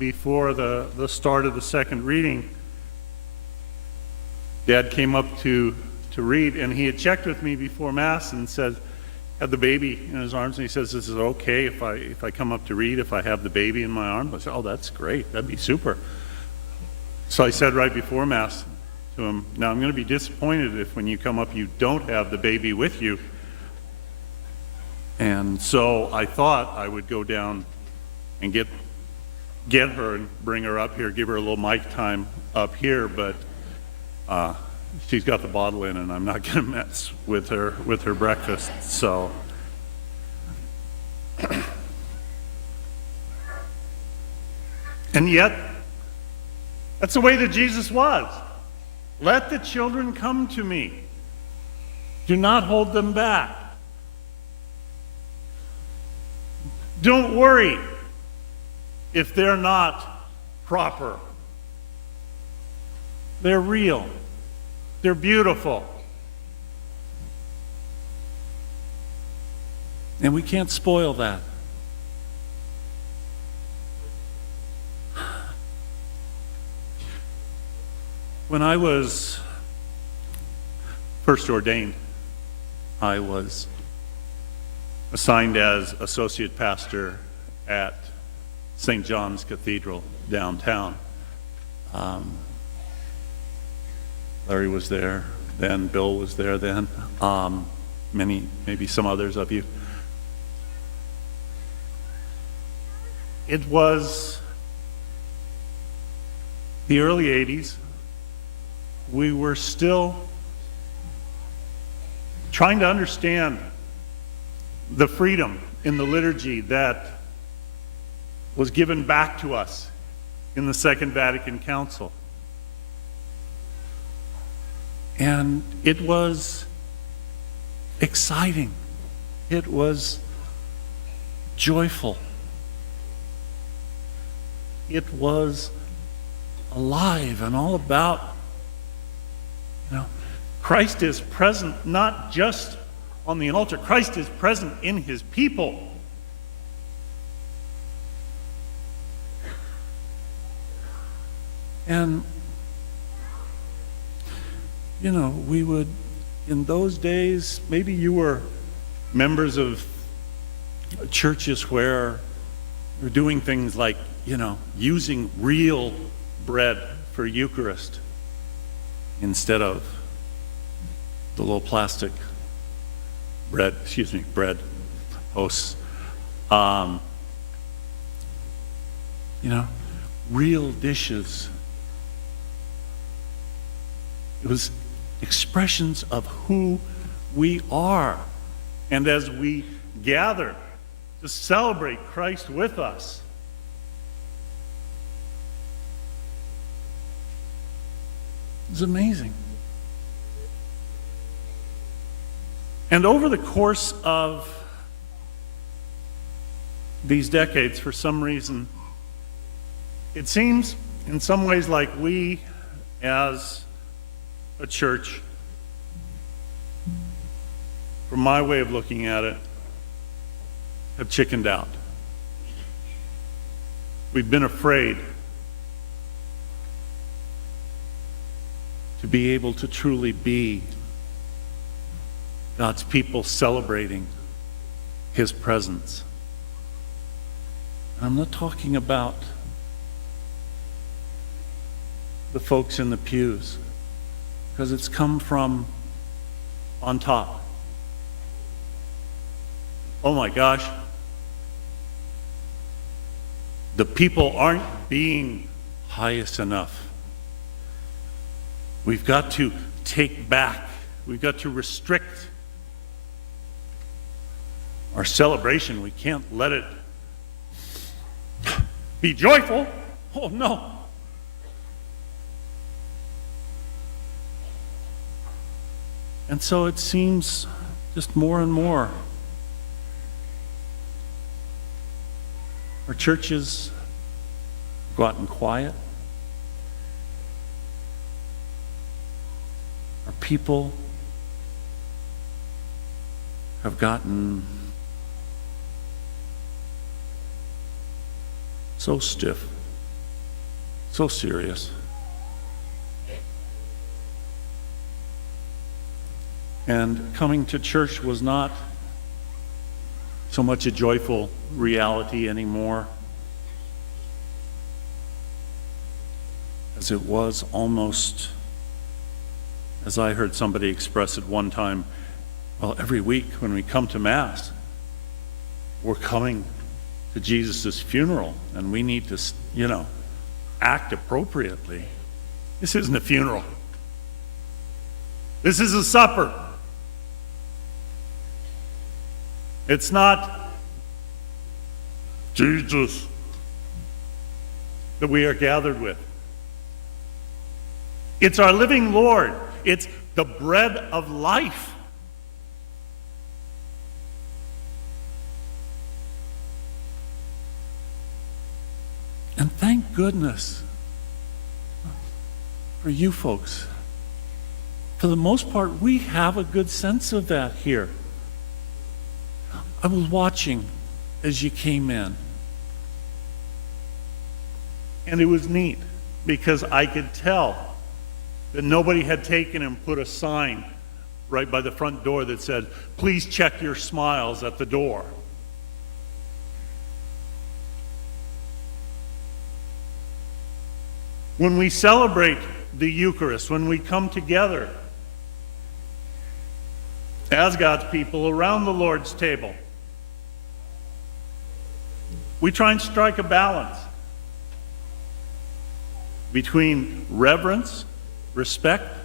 Before the start of the second reading, Dad came up to read, and he had checked with me before Mass and said, had the baby in his arms, and he says, "Is it okay if I come up to read if I have the baby in my arms?" I said, "Oh, that's great. That'd be super." So I said right before Mass to him, "Now I'm going to be disappointed if when you come up you don't have the baby with you." And so I thought I would go down and get her and bring her up here, give her a little mic time up here, but she's got the bottle in, and I'm not going to mess with her breakfast. So and yet that's the way that Jesus was. Let the children come to me. Do not hold them back. Don't worry if they're not proper. They're real. They're beautiful. And we can't spoil that. When I was first ordained, I was assigned as associate pastor at St. John's Cathedral downtown. Larry was there then, Bill was there then, maybe some others of you. It was the early 80s. We were still trying to understand the freedom in the liturgy that was given back to us in the Second Vatican Council. And it was exciting. It was joyful. It was alive and all about, Christ is present not just on the altar. Christ is present in his people. And, we would, in those days, maybe you were members of churches where you're doing things like, using real bread for Eucharist instead of the little plastic bread hosts. Real dishes. It was expressions of who we are. And as we gather to celebrate Christ with us, it's amazing. And over the course of these decades, for some reason, it seems in some ways like we, as a church, from my way of looking at it, have chickened out. We've been afraid to be able to truly be God's people celebrating his presence. And I'm not talking about the folks in the pews, because it's come from on top. Oh my gosh, the people aren't being pious enough. We've got to take back, we've got to restrict our celebration. We can't let it be joyful. Oh no. And so it seems just more and more our churches have gotten quiet. Our people have gotten so stiff. So serious. And coming to church was not so much a joyful reality anymore as it was almost, as I heard somebody express it one time, well, every week when we come to Mass, we're coming to Jesus' funeral, and we need to, act appropriately. This isn't a funeral. This is a supper. It's not Jesus that we are gathered with. It's our living Lord. It's the bread of life. And thank goodness for you folks. For the most part, we have a good sense of that here. I was watching as you came in. And it was neat because I could tell that nobody had taken and put a sign right by the front door that said, "Please check your smiles at the door." When we celebrate the Eucharist, when we come together as God's people around the Lord's table, we try and strike a balance between reverence, respect,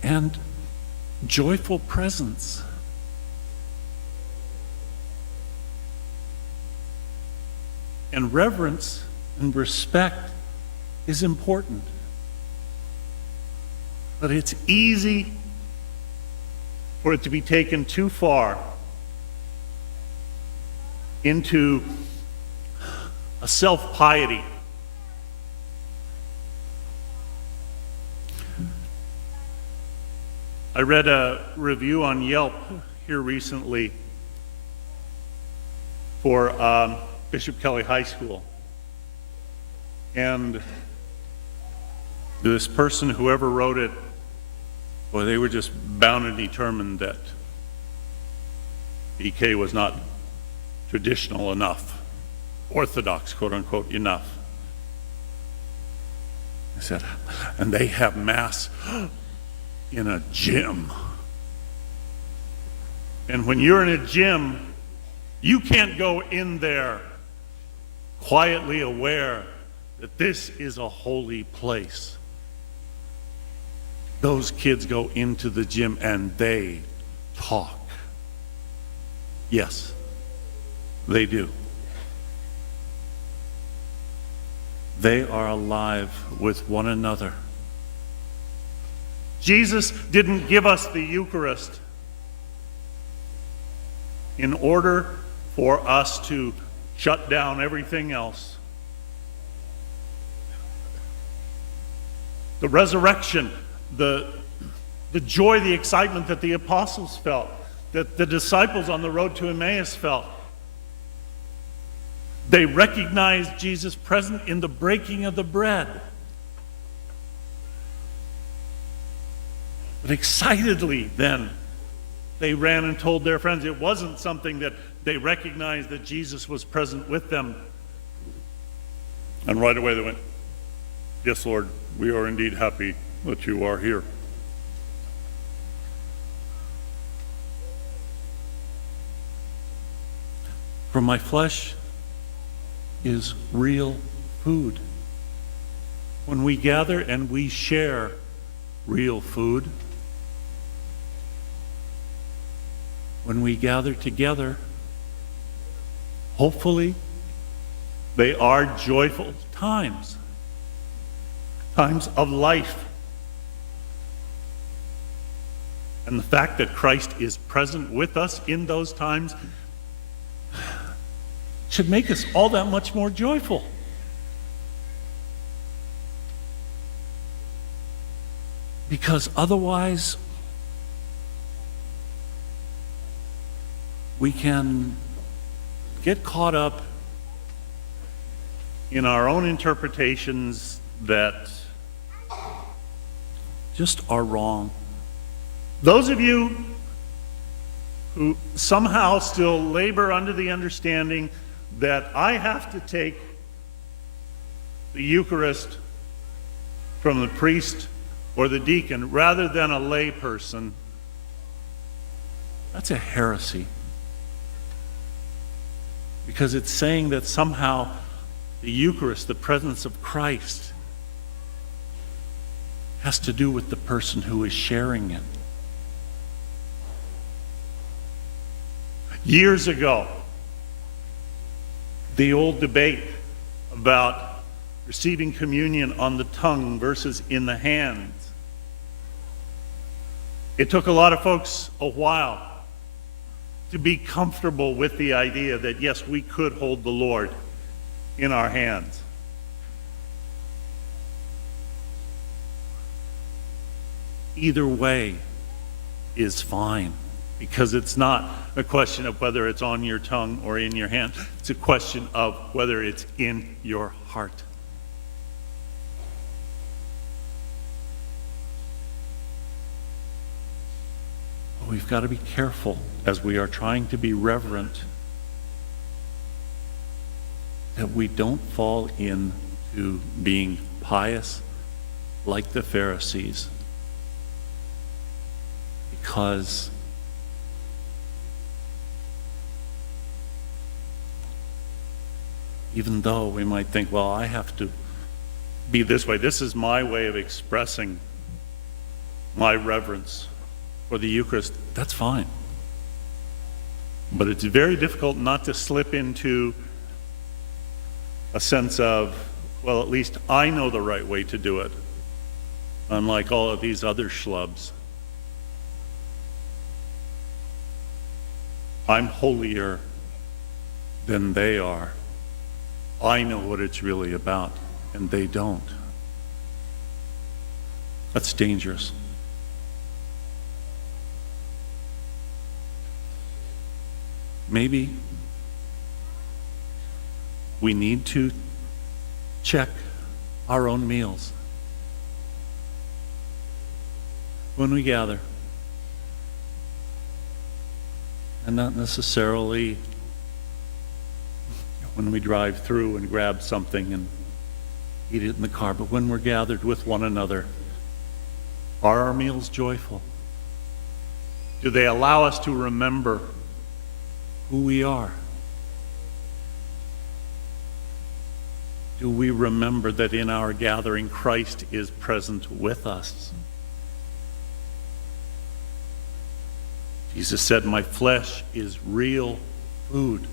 and joyful presence. And reverence and respect is important. But it's easy for it to be taken too far into a self-piety. I read a review on Yelp here recently for Bishop Kelly High School. And this person, whoever wrote it, well, they were just bound and determined that BK was not traditional enough, orthodox, quote unquote, enough. I said, and they have Mass in a gym. And when you're in a gym, you can't go in there quietly aware that this is a holy place. Those kids go into the gym and they talk. Yes, they do. They are alive with one another. Jesus didn't give us the Eucharist in order for us to shut down everything else. The resurrection, the joy, the excitement that the apostles felt, that the disciples on the road to Emmaus felt. They recognized Jesus present in the breaking of the bread. But excitedly then, they ran and told their friends. It wasn't something that they recognized that Jesus was present with them. And right away they went, "Yes, Lord, we are indeed happy that you are here." For my flesh is real food. When we gather and we share real food, when we gather together, hopefully they are joyful times. Times of life. And the fact that Christ is present with us in those times should make us all that much more joyful. Because otherwise, we can get caught up in our own interpretations that just are wrong. Those of you who somehow still labor under the understanding that I have to take the Eucharist from the priest or the deacon rather than a lay person, that's a heresy. Because it's saying that somehow the Eucharist, the presence of Christ, has to do with the person who is sharing it. Years ago, the old debate about receiving communion on the tongue versus in the hands. It took a lot of folks a while to be comfortable with the idea that, yes, we could hold the Lord in our hands. Either way is fine, because it's not a question of whether it's on your tongue or in your hand. It's a question of whether it's in your heart. We've got to be careful as we are trying to be reverent that we don't fall into being pious like the Pharisees, because even though we might think, well, I have to be this way, this is my way of expressing my reverence for the Eucharist, that's fine. But it's very difficult not to slip into a sense of, well, at least I know the right way to do it, unlike all of these other schlubs. I'm holier than they are. I know what it's really about, and they don't. That's dangerous. Maybe we need to check our own meals when we gather, and not necessarily when we drive through and grab something and eat it in the car, but when we're gathered with one another. Are our meals joyful? Do they allow us to remember who we are? Do we remember that in our gathering Christ is present with us? Jesus said, "My flesh is real food."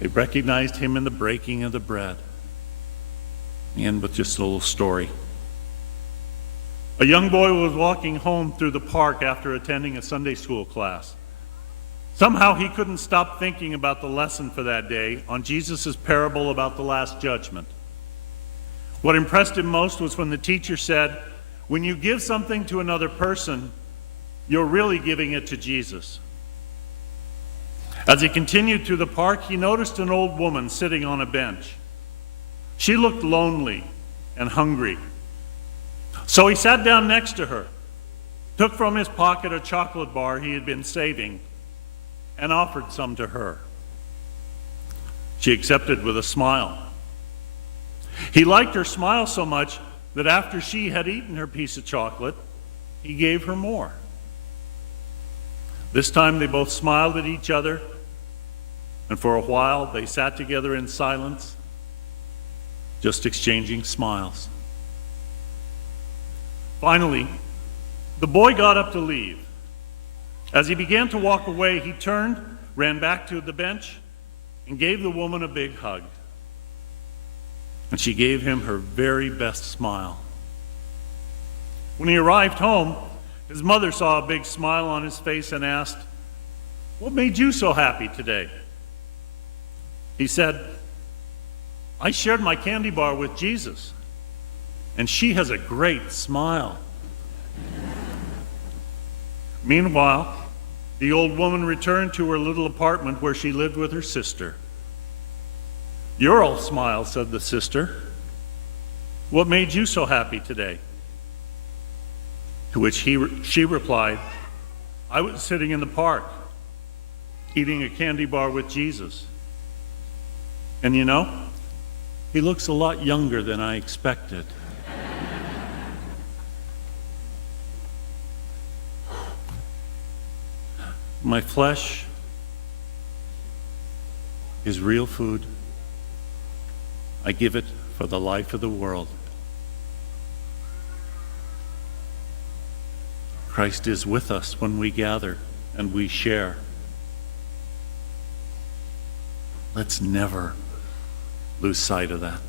They recognized him in the breaking of the bread. And with just a little story. A young boy was walking home through the park after attending a Sunday school class. Somehow he couldn't stop thinking about the lesson for that day on Jesus' parable about the Last Judgment. What impressed him most was when the teacher said, when you give something to another person, you're really giving it to Jesus. As he continued through the park, he noticed an old woman sitting on a bench. She looked lonely and hungry. So he sat down next to her, took from his pocket a chocolate bar he had been saving, and offered some to her. She accepted with a smile. He liked her smile so much that after she had eaten her piece of chocolate, he gave her more. This time they both smiled at each other, and for a while they sat together in silence, just exchanging smiles. Finally, the boy got up to leave. As he began to walk away, he turned, ran back to the bench, and gave the woman a big hug. And she gave him her very best smile. When he arrived home, his mother saw a big smile on his face and asked, "What made you so happy today?" He said, "I shared my candy bar with Jesus, and she has a great smile." Meanwhile, the old woman returned to her little apartment where she lived with her sister. "You're all smiles," said the sister. "What made you so happy today?" To which she replied, "I was sitting in the park, eating a candy bar with Jesus. And you know, he looks a lot younger than I expected." My flesh is real food. I give it for the life of the world. Christ is with us when we gather and we share. Let's never lose sight of that.